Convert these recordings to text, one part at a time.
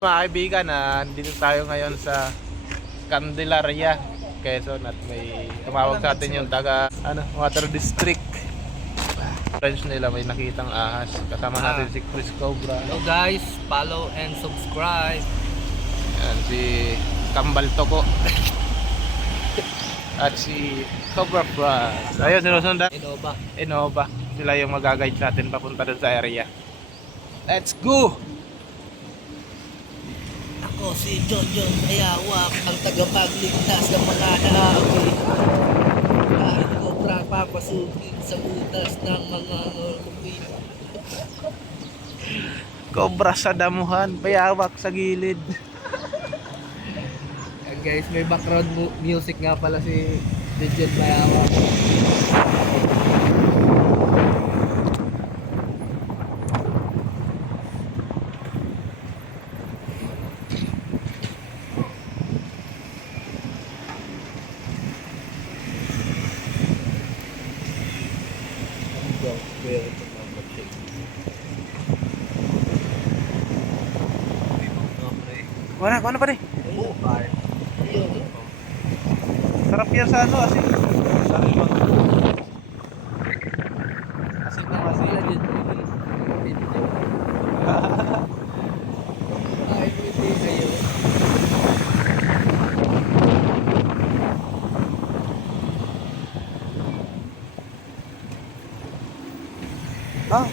Mga kaibigan, dito tayo ngayon sa Candelaria, Quezon at may tumawag sa atin yung taga Water District. Friends nila may nakitang ahas. Kasama natin si Chris Cobra. Hello guys, follow and subscribe. Yan, si Kambal Toko. At si Cobra Plus. Ayun, sinusundan. Innova. Sila yung mag-guide sa atin papunta dun sa area. Let's go! Ako si John Ayawak, ang tagapagligtas ng mga naawi. Kahit Cobra papasukin sa utas ng mga lupit. Cobra sa damuhan, payawak sa gilid. Guys, may background music nga pala si John Ayawak. Wala pa rin. Sarap yan sa asin. Asin na asin. Ah.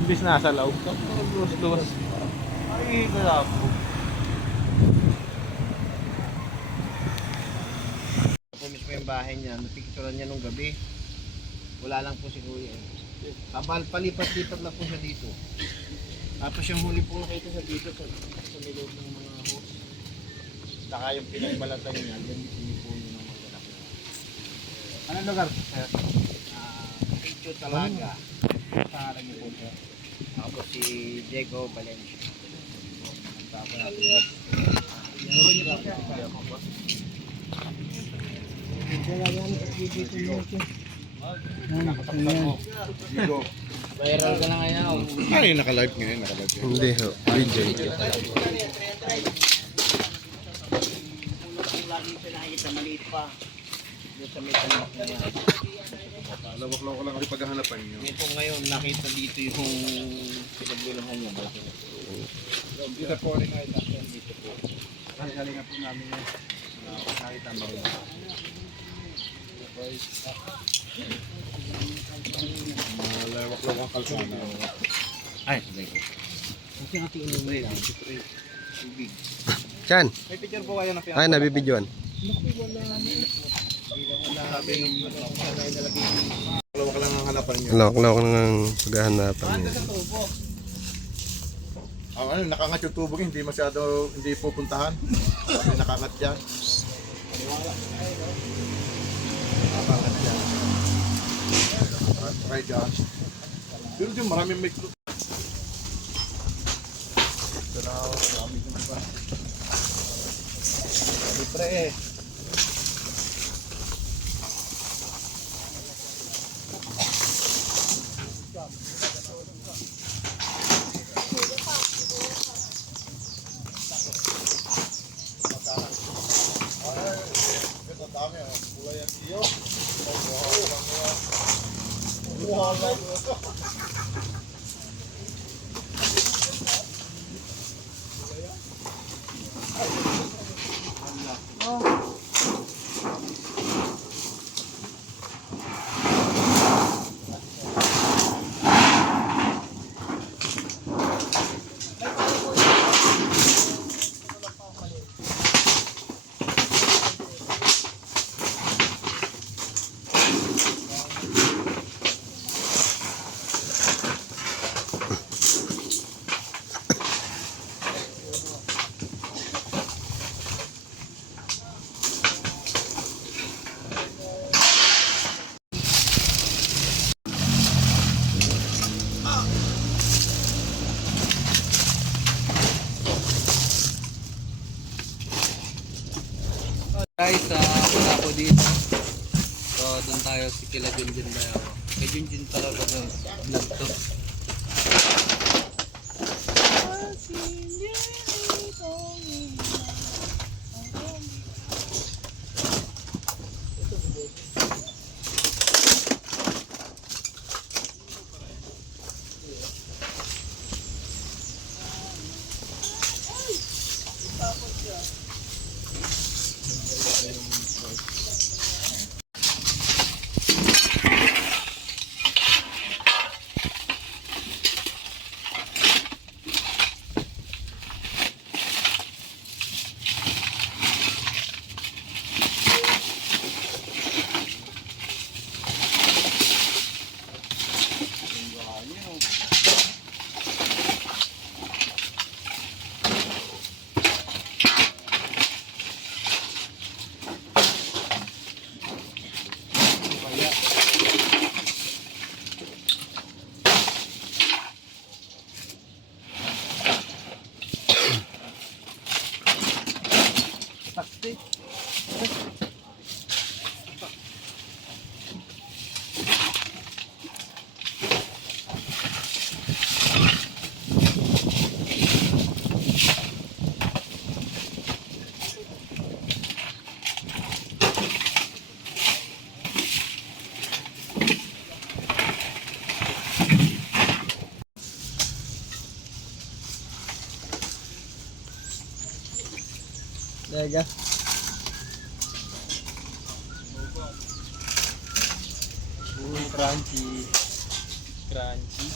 Imbis nasa loob ka, luwas-luwas. Ay, wala po. Po mismo yung bahay niya, napicturean niya nung gabi. Wala lang po si Kuya. Palipat-lipat lang po siya dito. Tapos yung huli po nakita siya dito sa loob ng mga hose. Saka yung pinagbalatan niya, yan sinipo niya ng mga anak niya. Anong lugar po sir? Picture talaga. Parang niyo po sir. Ako po si Diego Valencia. Tapos natin. Turo niyo po siya. Viral ka na ngayon. Ay, naka-live ngayon, naka-live ngayon. Hindi ho, video. Lagi siya nakikita maliit pa. Doon sa may tanak na yan. Lawak-lawak ko lang kasi paghahanapan nyo. Ito ngayon, nakita dito yung pinaglulahan niya. Dito po rin nga ito. Dito po. Galingan po namin yun. Nakita mo rin. Malawak-lawak ang kalsana. Ay, sabay ko. Kasi ang ating inuwi lang. Tubig. Chan, May picture po kayo na ay nabibidyoan. Sabi nung lawak lang ang hanapan nyo. Lawak ng paghahanapan niya. Nakangat yung tubo hindi masyado, hindi pupuntahan. Kasi nakangat yan. Nakangat yan. Try dyan. Pero dyan maraming may clue. Ito na ako, maraming clue pa. Libre eh. Ito dami oh. Kulay ang iyo. Wow lang. sa wala po dito. So doon tayo si kila Junjun Bayaw. Kay Junjun pala ba ng vlog to? Lega. Crunchy. Crunchy.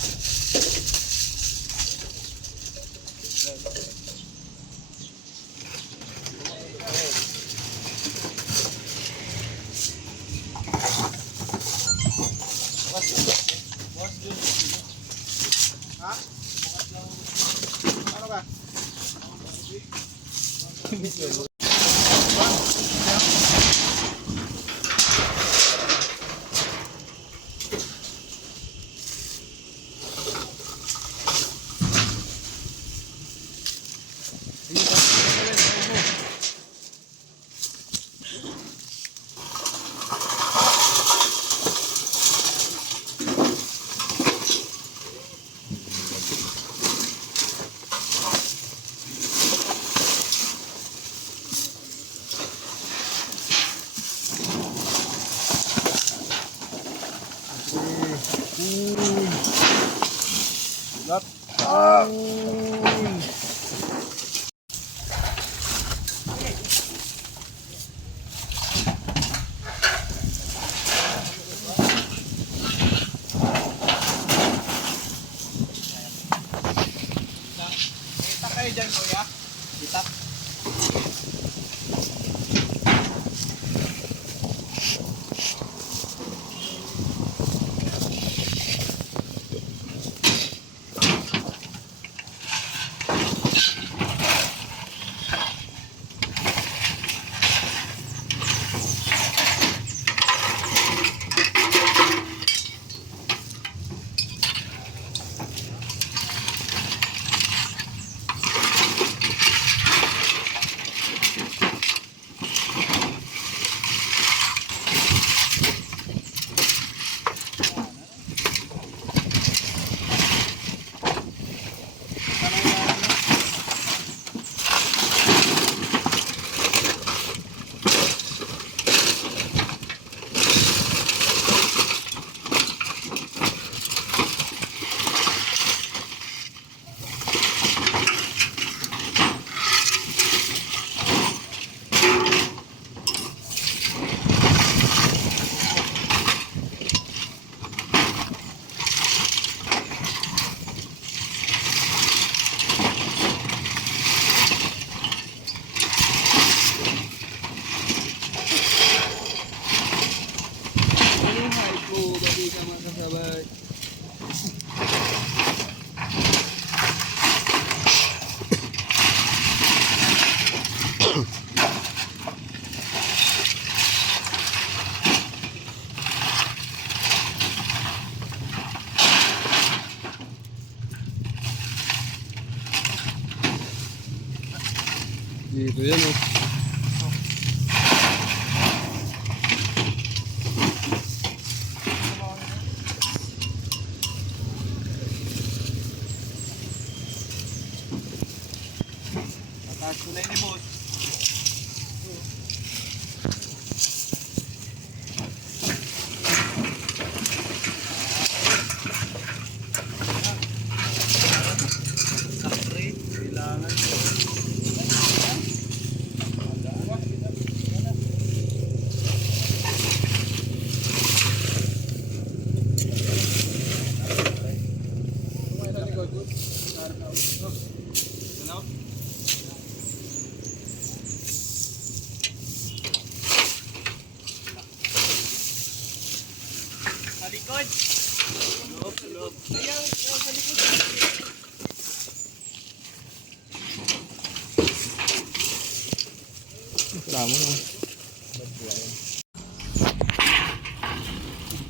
Dito yan oh.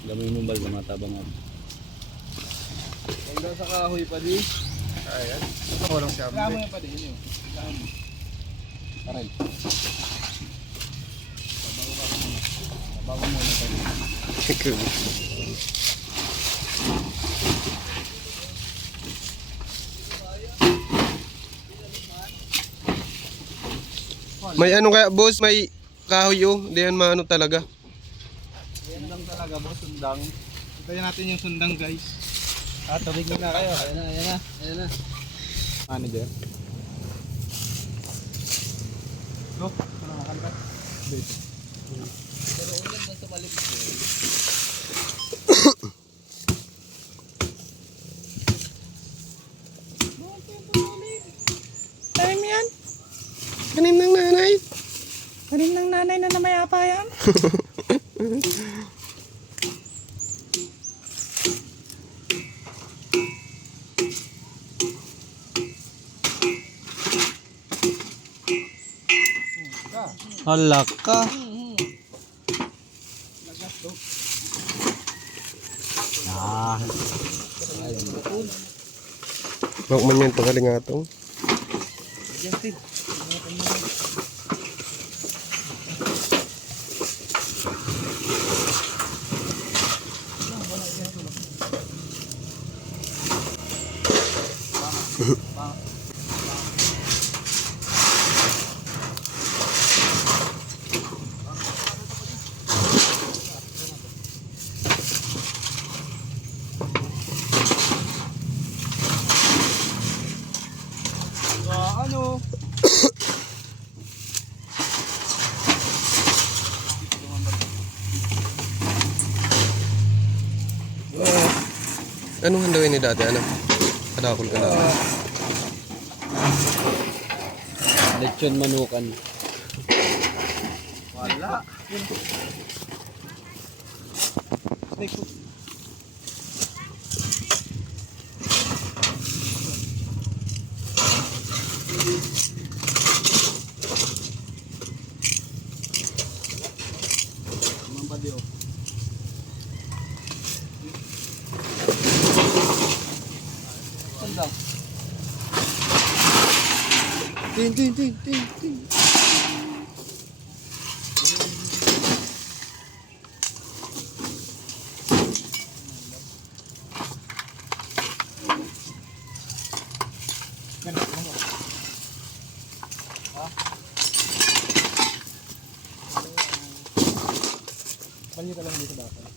Gamay mo ba matabang ako? Hanggang sa kahoy pa di. Ayan. Walang siya. Kamo yan pa di. Yun yun. Aray. Bago muna pa di. May ano kaya boss, may kahoy oh. Hindi yan maano talaga. Sundang talaga boss, sundang. Itayin natin yung sundang guys. Tumigil na kayo. Ayan na, ayan na, ayan na. Manager. Go, ano makanta? Pero ulan lang sa malimit ko. Tanim yan. Tanim ng nanay. Tanim ng nanay na namayapa yan. Halak ka. Bakman yan pagalingatong. Ano? Anong handawin ni dati? Ano? Kadakol ka lang. Lechon manukan. Wala. Mampadio. Sundang. Tin. Balik ka lang dito dapat.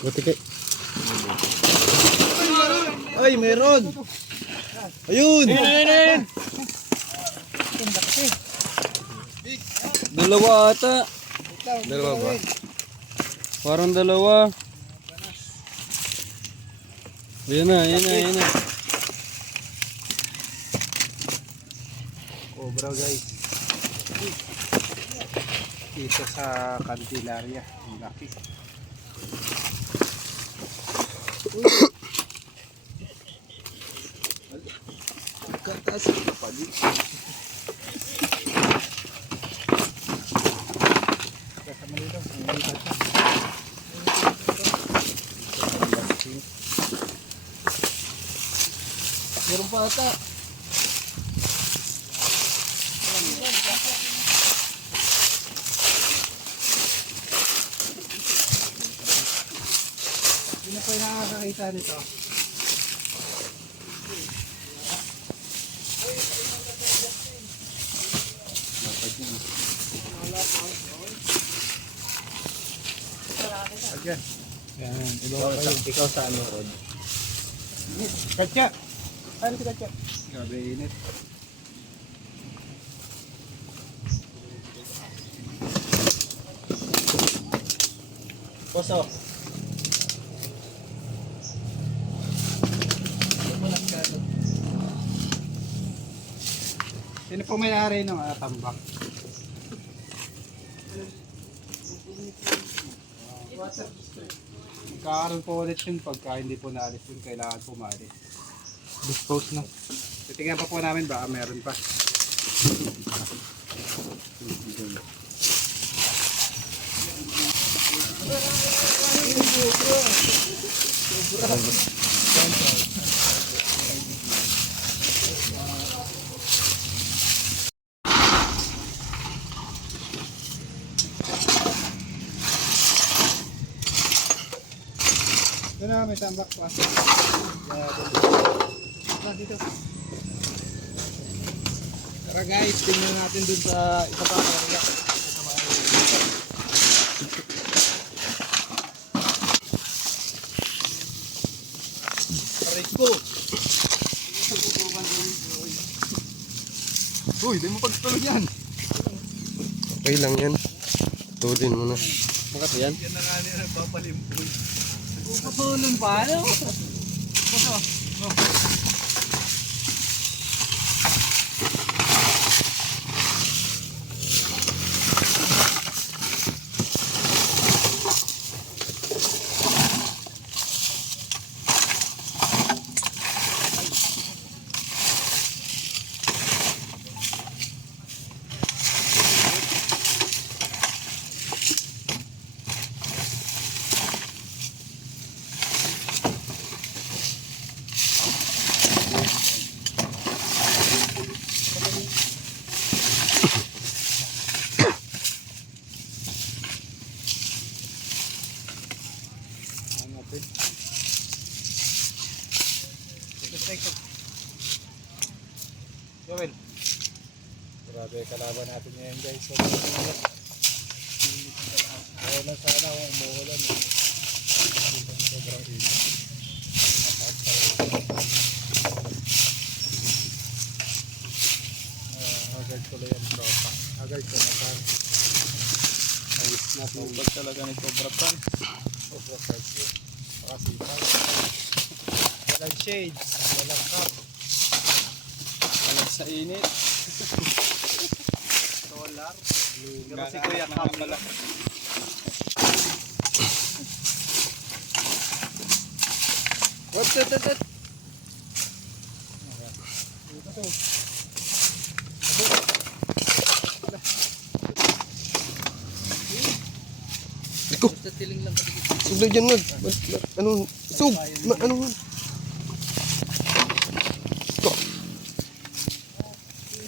Buti kay. Ay, meron. Ayun. Dalawa ata. Dalawa ba? Parang dalawa. Ayan na. Cobra guys. Dito sa Candelaria. Ang laki. Kantas ka pa di. Meron pa ata. Hindi na po yung nakakakita nito. Again. Yan, Ikaw sa ano, Rod? Katya! Ano si Katya? Grabe init. Poso. Sino po may-ari ng tambak? Magkakaroon po ulit yun pagka hindi po naalis yun, kailangan po maalis. Dispose na. Titingnan pa po namin baka meron pa. Ito na, may tambak pa. Dito. Tara guys, tingnan natin dun sa isa pa area. Aray ko! Uy, di mo pagtulog yan. Okay lang yan. Tulin mo na. Bakit yan? Yan na nga nila nagpapalimpoy. Patulong pa, ano? Joel. Grabe kalaban natin ngayon guys. Umuulan sana kung umuulan. Sobrang init. Agad ko lang yung tropa. Agad ko na pan. Ayos na po. Pag talaga ni Cobra Pan. Sobra sarso. Pakasipag. Walang shades. Walang cup. Alag sa init. Solar. Pero si Kuya Cam pala. What? Basta tiling lang kadikit. Sugdo dyan mo. Ano? Sug! Ano?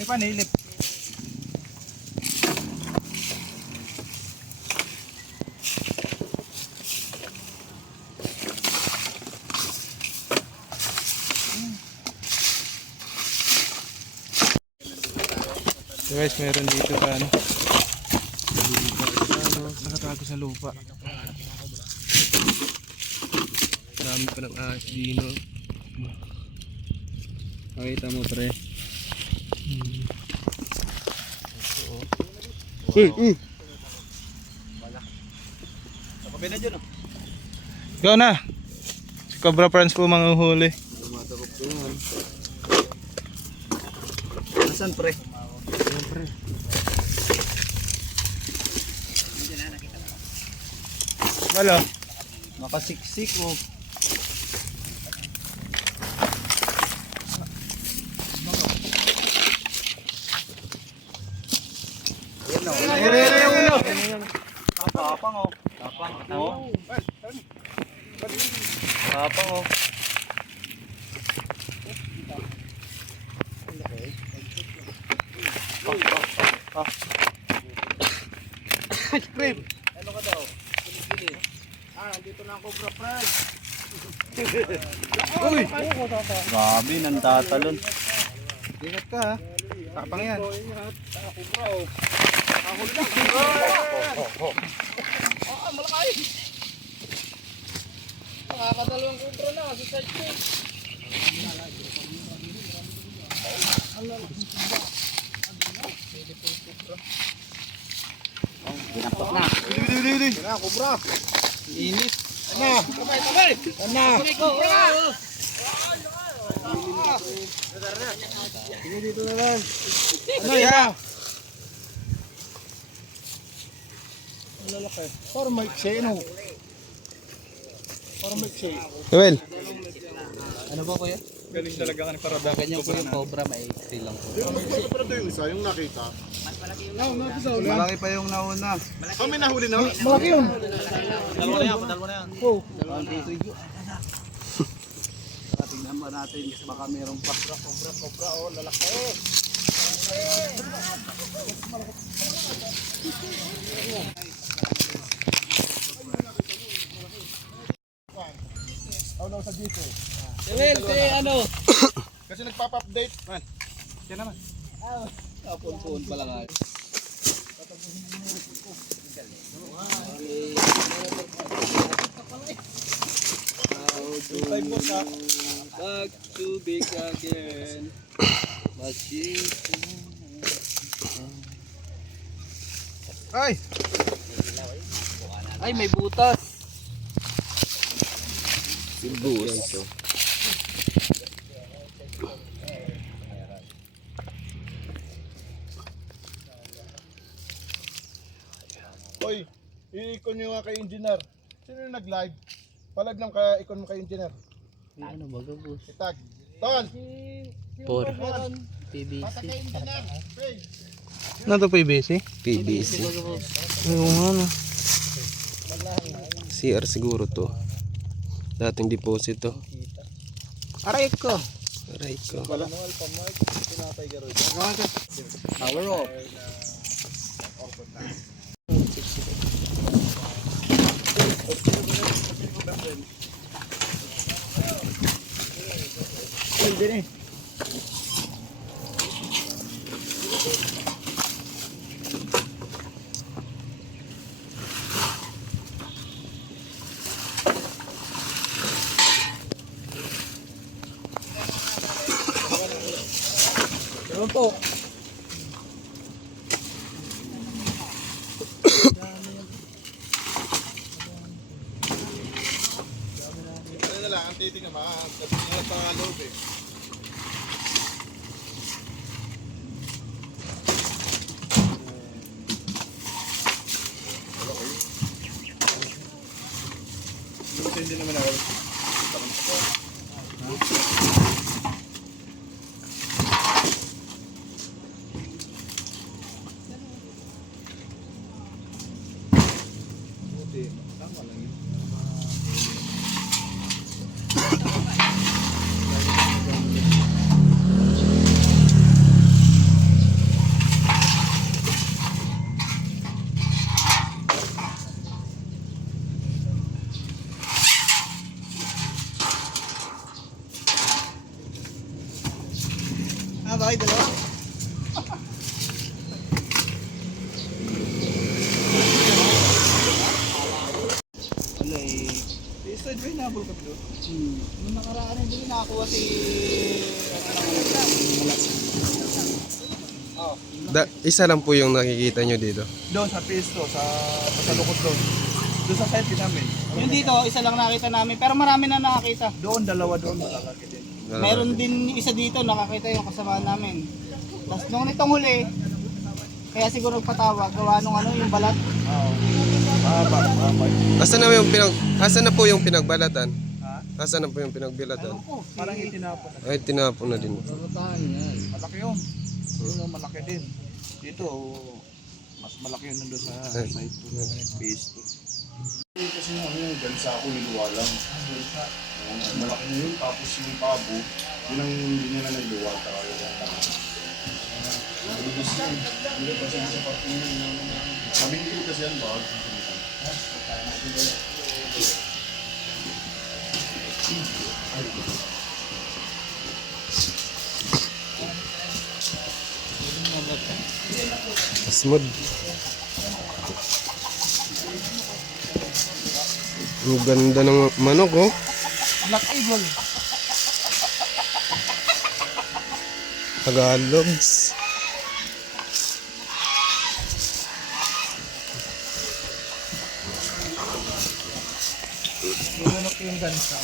Eh pa nailip. So guys, meron dito sa ano. Nakatago sa lupa. Dami pa ng ahas dino. Pakita mo pre. Kapag na dyan oh. Go na! Si Cobra Friends po manghuhuli. Nasaan pre? Wala. Nakasiksik oh. Tapang oh. Tapang. Oh. Tapang oh. Scream. Ano ka daw? Pilit-pilit. Dito na ang Cobra Pride. Uy! Grabe, nantatalon. Ingat ka ha. Tapang yan. Ingat. Cobra oh. Ako lang. Malakay. Nakakadalawang Cobra na sa side ko. Ginapot na. Dili. Na, Cobra. Init. Ano? Tabay. Ano? Cobra. Sige dito na lang. Ano ya? Ano laki? Para maiksi no. Para maiksi. Well, Ano ba kuya? Galing talaga ka ni Parada. Ganyan po yung Cobra, may XT lang po. Pero ito yung isa, yung nakita. Malaki pa yung nauna. Oh, may nahuli na? Malaki yun. Dalawa na yan. Tingnan ba natin, baka mayroong pa. Cobra, oh, lalaki. Well, ano? Kasi nagpapa-update. Yan naman. Puon-puon pala nga. Back to big again. Ay! Ay, may butas. bus. Hoy, i-ikon nyo nga kay engineer. Sino yung nag-live? Palag lang ka, ikon mo kay engineer. Ano ba gabos? Itag. Ton! Por PVC. Hey! Ano to PVC? PBC. Yung ano? CR siguro to. Dating deposito. Aray ko. Aray ko. Power off. Ano po? Ano na lang, ang titing naman. Ang sa loob eh. Hindi naman ako. Ah, bakit dalawa? Wala eh. Side way na abol ka doon. Nung nakaraan hindi nakakuha si Isa lang po yung nakikita nyo dito. doon sa pisto, sa pasalukot doon. Doon sa side namin. Yung dito, isa lang nakita namin, pero marami na nakakita. Doon, dalawa doon malalaki din. Meron din isa dito, nakakita yung kasama namin. Tapos nung nitong huli, Kaya siguro nagpatawa, gawa nung ano, yung balat. Asan na po yung pinagbalatan? Ha? Asan na po yung pinagbilatan? Parang itinapon na. Ay, tinapon na din. Malaki yun. Yun ang malaki din. Dito, mas malaki yun nandun sa side 2. Phase 2. Kasi yung ano yung gansa ako niluwa lang. Malaki na yun, tapos yung pabo, yun ang hindi nila niluwa tayo. Hindi kasi sa parte yun. Sabi hindi kasi yan ba? Smooth. Ang ganda ng manok, oh. Black Eagle. Tagalogs. Manok yung gansa.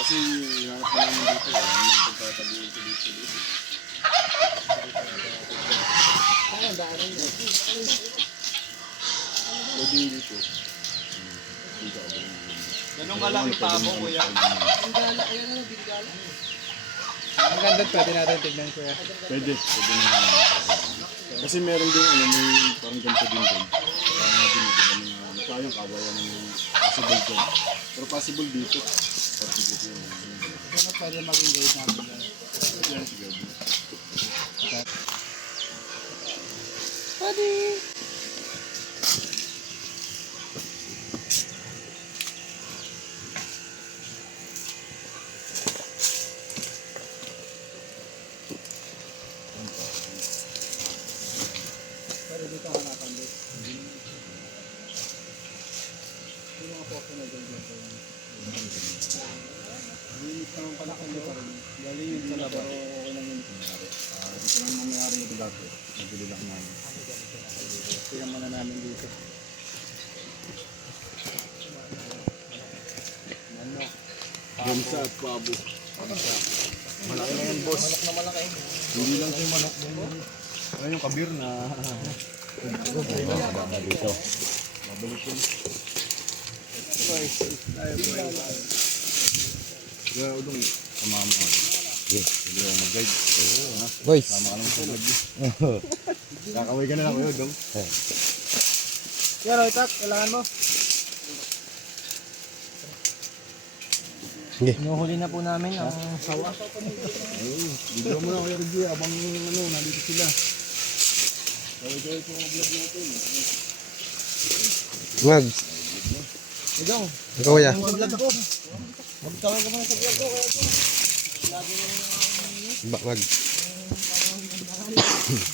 Kasi hinanap na namin dito, wala namang pagtatabihin ko dito. Pwede dito. Ganun kalaki tabo, kuya. Ang ganda, pwede natin tignan, kuya. Pwede naman. Kasi meron din ano, may parang ganito din doon. Kaya nga din, sayang kawayan ng possible doon. Pero possible dito. Parang dito yun. Ganun pwede maging guide natin. Yan, sige. Pero dito ang hanapan din. Yung mga photo na dyan dito. Linis naman pala kung dito rin. Galing yun sa labaro, okay lang yun. Ito lang nangyari ito dati. Nagpili lang namin. Tingnan muna namin dito. Gansa at pabo. Malaki na yan, boss. Manok na malaki. Hindi lang siya manok. Ayun yung kabir na. Dito. Mabalik yun. Kaya udong sumama ka. Yes. Hindi ako mag-guide. Oo, ha? Boys. Sama ka naman sa vlog. Kakaway ka na lang kayo, dong. Yan, Roytak, kailangan mo. Sige. Inuhuli na po namin ang sawa. Ayun. Video mo na kayo, Reggie. Abang ano, nandito sila. Kaway-kaway po ang vlog natin. Mag. Ikaw, Ikaw, kuya. mag-vlog ko. Magtawag ka muna sa vlog ko. Kaya ito. Mag.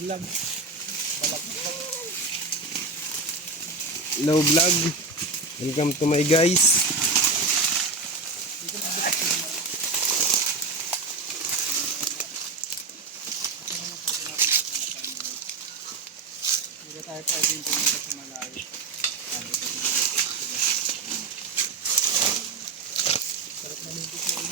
Vlog. Hello, vlog. Welcome to my guys. Hindi tayo pwedeng pumunta sa malayo. Sarap na nito sa